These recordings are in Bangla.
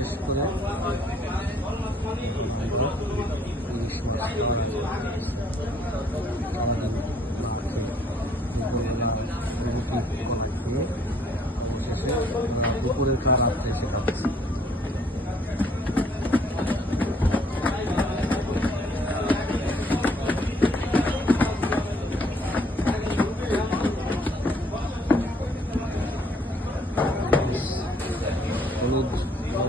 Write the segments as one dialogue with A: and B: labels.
A: শেষ করে ইলিশ মাছ করা সারাদিন না খেয়ে দুপুরবেলা রুটি কলা খেয়ে অবশেষে আমরা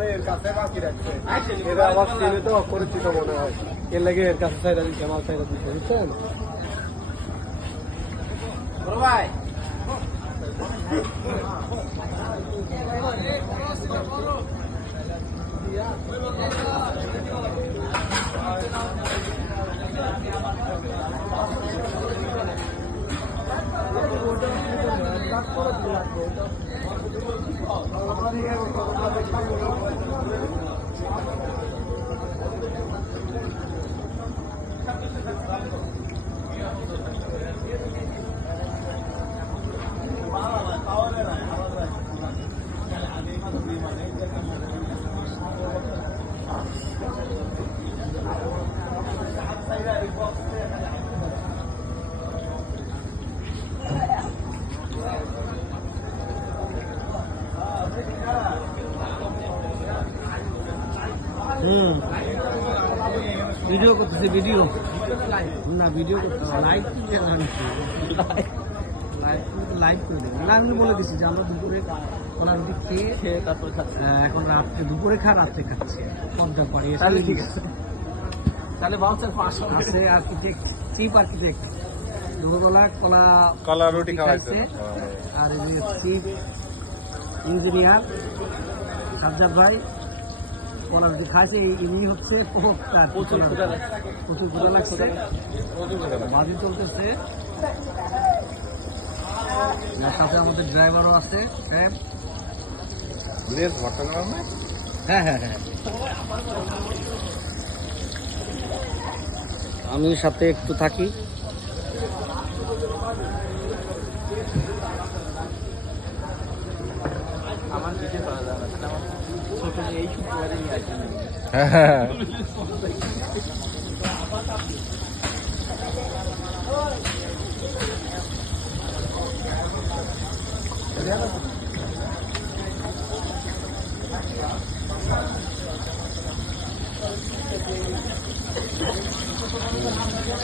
A: হয়ে গেছে
B: এরা আমার ছেলে তো পরিচিত মনে হয় এর লাগে এর কাছে চাইরা দিচ্ছে আমার চাইরা দিচ্ছে বুঝছেন খরচ লাগবে হুম। ভিডিও করতেছে ভিডিও। না ভিডিও করতে লাইভ লাইভ লাইভ করে দেবো। না আমি বলে দিচ্ছি যে আমরা দুপুরে কলা রুটি খেয়ে
A: খেয়ে তারপর খাচ্ছি।
B: এখন রাত্রে দুপুরে খা রাত্রে খাচ্ছি। পদ্মা পাড়ি
A: তাহলে ঠিক আছে। তাহলে বাউচার পাঁচশো
B: আছে আর্কিটেক্ট চিপ আর্কিটেক্ট দুপুরবেলা কলা
C: কলা রুটি খাওয়াইছে
B: আর চিফ ইঞ্জিনিয়ার সাজ্জাদ ভাই কলা রুটি খাইছে ইনি হচ্ছে
A: প্রচুর।
B: প্রচুর ক্ষুধা লাগছে। বাজি চলতেছে। সাথে আমাদের ড্রাইভারও আছে
C: না?
B: হ্যাঁ হ্যাঁ হ্যাঁ। আমি সাথে একটু থাকি।
A: 哈
C: 哈。